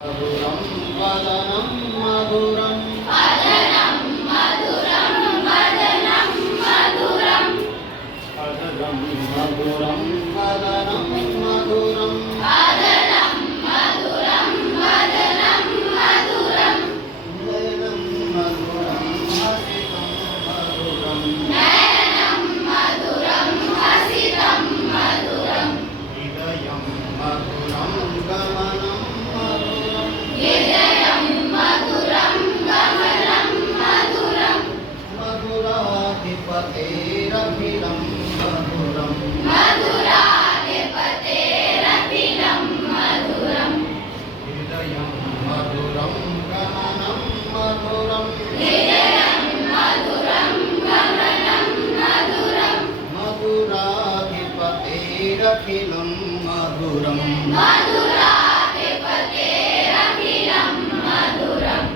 मधुरं वदनं मधुरं वदनं मधुरं वदनं मधुरं वदनं मधुरं वदनं मधुरं वदनं मधुरं वदनं मधुरं नयनं मधुरं हसितं मधुरं नयनं मधुरं हसितं मधुरं हृदयं मधुरं गमनं मधुरं हृदयं मधुरं गमनं मधुरं मधुराधिपतेरखिलं मधुरं मधुराधिपतेरखिलं मधुरं हृदयं मधुरं गमनं मधुरं हृदयं मधुरं गमनं मधुरं मधुराधिपतेरखिलं मधुरं मधुराधिपतेरखिलं मधुरं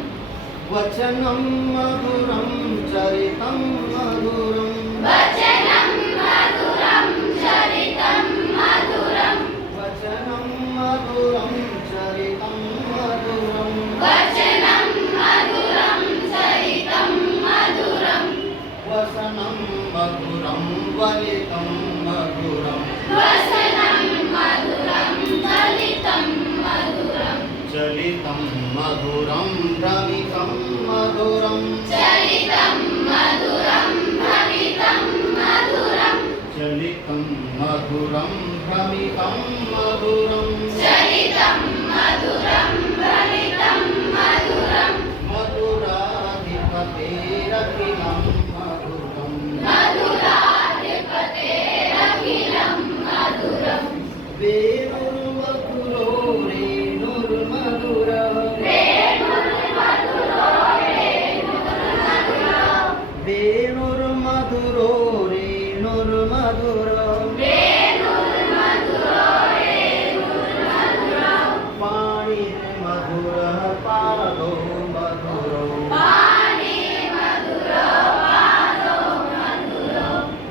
वचनं मधुरं चरितं मधुरं वचनं मधुरं चरितं मधुरं वचनं मधुरं चरितं मधुरं वचनं मधुरं चरितं मधुरं वसनं मधुरं वलितं मधुरं वसनं मधुरं चलितं मधुरं चलितं मधुरं भ्रमितं मधुरं चलितं मधुरं भ्रमितं मधुरं चलितं मधुरं भ्रमितं मधुरं चलितं मधुरं भ्रमितं मधुरं मधुराधिपतेरखिलं मधुरं मधुराधिपतेरखिलं मधुरं वेणुर्मधुरो रेणुर्मधुरः रेणुर्मधुरो रेणुर्मधुरो वेणुर्मधुरो रेणुर्मधुरः रेणुर्मधुरो रेणुर्मधुरो पाणिर्मधुरः पादो मधुरो पाणिमधुरो पादो मधुरो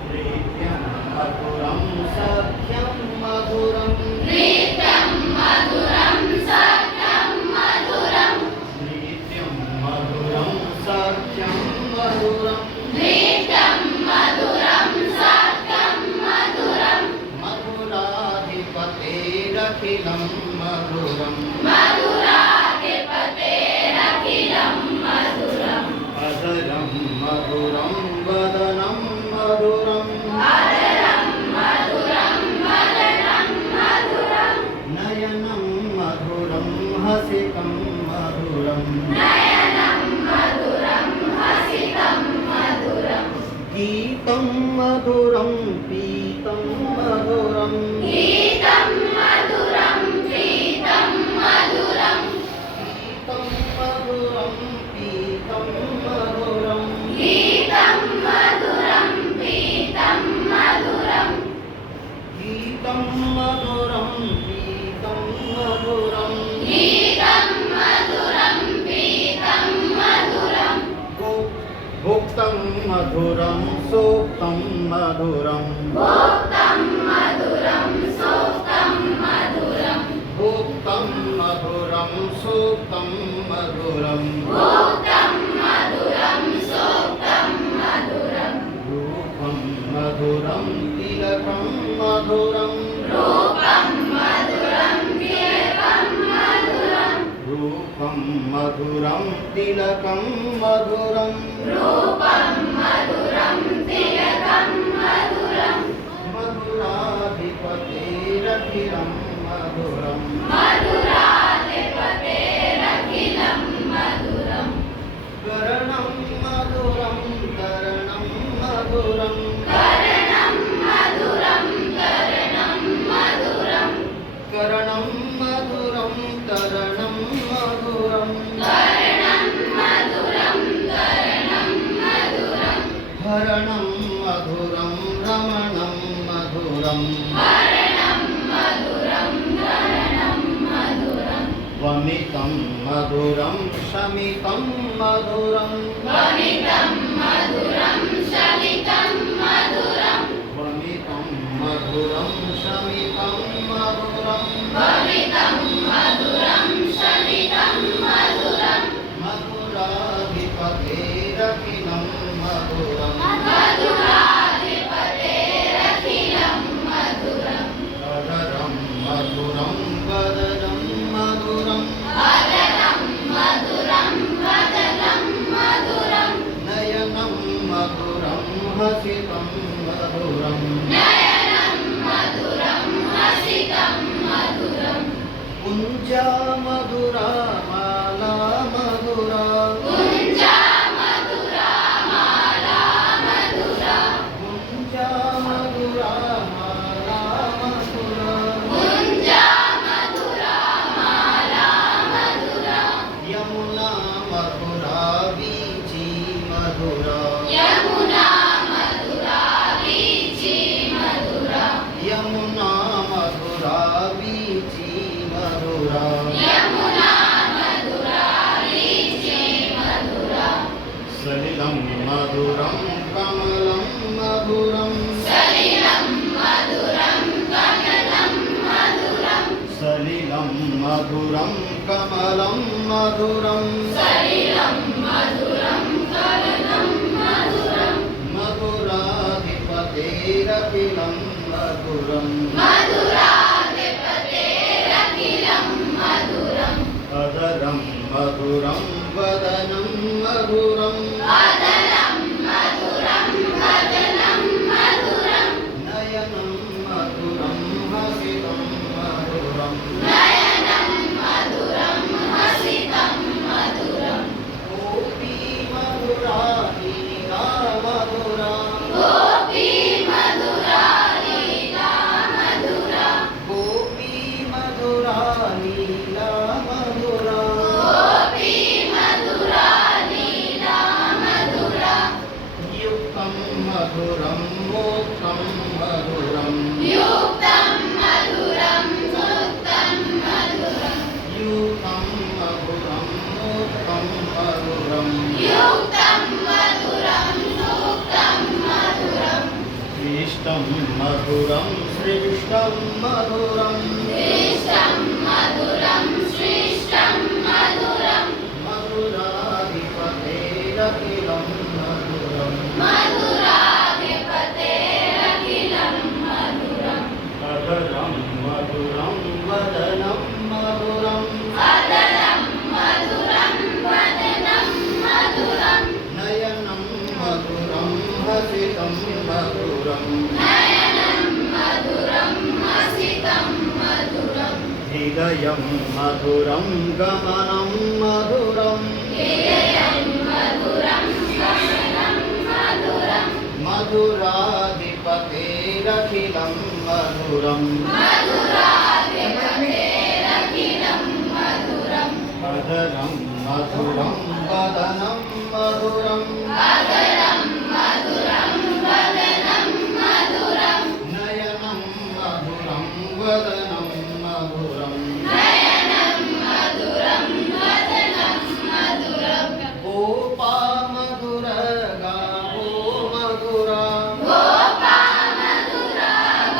प्रीत्यं मधुरं सख्यं मधुरं प्रीतं मधुरं सख्यं मधुरं प्रीत्यं मधुरं सख्यं मधुरं प्रीतं मधुरं सख्यं मधुरं मधुराधिपतेरखिलं मधुरं मधुराधिपतेरखिलं मधुरम् अधरं मधुरं वदनं मधुरं अधरं मधुरं वदनं मधुरं नयनं मधुरं हसितं मधुरं नयनं मधुरं हसितं मधुरं गीतं मधुरं पीतं मधुरं गीतं मधुरं प्रीतं मधुरं गीतं मधुरं पीतं मधुरं गीतं मधुरं प्रीतं मधुरं गीतं मधुरं पीतं मधुरं गीतं मधुरं प्रीतं मधुरं भुक्तं मधुरं सोक्तं मधुरं भोक्तं मधुरं सोक्तं मधुरं भुक्तं मधुरं सोक्तं मधुरं भोक्तं मधुरं सोक्तं मधुरं रूपं मधुरं तिलकं मधुरं रूपं मधुरं तिलकं मधुरं रूपं मधुरं तिलकं मधुरं रूपं मधुरं तिलकं मधुरं मधुराधिपतेरखिलं मधुरं मधुराधिपतेरखिलं मधुरं करणं मधुरं करणं मधुरं करणं मधुरं करणं मधुरं करणं मधुरं करणं मधुरं करणं मधुरं करणं मधुरं हरणं मधुरं रमणं मधुरं हरणं मधुरं करणं मधुरं वमितं मधुरं शमितं मधुरं वमितं मधुरं शमितं मधुरं वमितं मधुरं शमितं मधुरं वमितं मधुरं शमितं मधुरा माला मधुरा गुंजा मधुरा माला मधुरा गुंजा मधुरा माला मधुरा गुंजा मधुरा माला मधुरा यमुना मधुरा बीची मधुरा यमुना मधुरा बीची मधुरा यमुना मधुरा बीची मधुरा यमुना मधुरा बीची मधुरा सलिलं मधुरं कमलं मधुरं सलिलं मधुरं कमलं मधुरं सलिलं मधुरं कमलं मधुरं सलिलं मधुरं कमलं मधुरं मधुराधिपतेरखिलं मधुरं मधुराधिपतेरखिलं मधुरम् अदरं मधुरं वदनं मधुरं वदनं मधुरं वदनं मधुरं नयनं मधुरं हसितं मधुरं नयनं मधुरं हसितं मधुरम् गोपी मधुरा लीला मधुरा गोपी मधुरा लीला मधुरा गोपी मधुरा लीला मधुरा गोपी मधुरा लीला मधुरा युक्तं मधुरं मोक्तं मधुरं युक्तं मधुरं मुक्तं मधुरं युक्तं मधुरं मोक्तं मधुरं युक्तं मधुरं मुक्तं मधुरम् इष्टं मधुरं श्रेष्ठं मधुरं श्रेष्ठं मधुरं श्रेष्ठं मधुरं मधुराधिपतेरखिलं मधुरं मधुराधिपतेरखिलं मधुरम् अदरं मधुरं वदनं मधुरं अदरं मधुरं वदनं मधुरं नयनं मधुरं हसितं मधुरं नयनं मधुरं हसितं मधुरम् हृदयं मधुरं गमनं मधुरं हृदयं मधुरं गमनं मधुरं मधुराधिपतेरखिलं मधुरं मधुराधिपतेरखिलं मधुरम् अदरं मधुरं वदनं मधुरं अदरं मधुरं वदनं मधुरं नयनं मधुरं वदनं मधुरं नयनं मधुरं वदनं मधुरम् गोपा मधुर गावो मधुरा गोपा मधुरा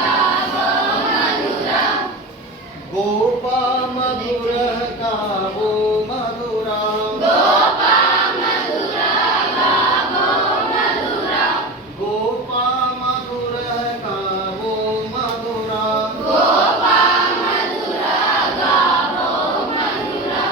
गावो मधुरा गोपा मधुर गावो मधुरा गोपा मधुरा गावो मधुरा गोपा मधुर गावो मधुरा गोपा मधुरा गावो मधुरा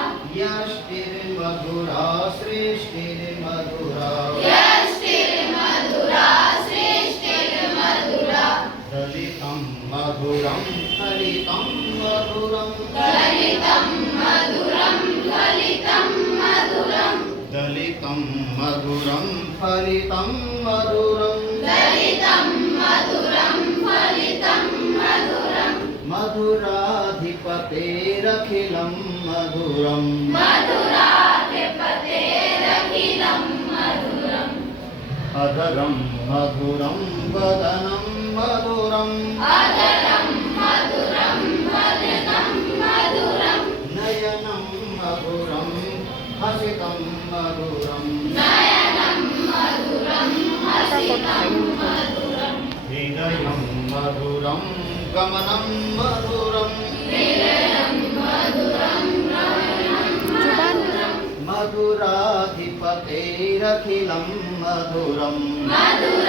यष्टिर्मधुरा सृष्टिर्मधुरा यष्टिर्मधुरा सृष्टिर्मधुरा ललितं मधुरं हरितं मधुरं ललितं मधुरं ललितं मधुरं दलितं मधुरं फलितं मधुरं ललितं मधुरं फलितं मधुरं मधुराधिपतेरखिलं मधुरं मधुराधिपतेरखिलं मधुरम् अदरं मधुरं वदनं मधुरं अदरं मधुरं वदनं मधुरं नयनं मधुरं हसितं मधुरं नयनं मधुरं हसितं मधुरम् हृदयं मधुरं गमनं मधुरं हृदयं मधुरं गमनं मधुरं मधुराधिपतेरखिलं मधुरं मधुराधिपतेरखिलं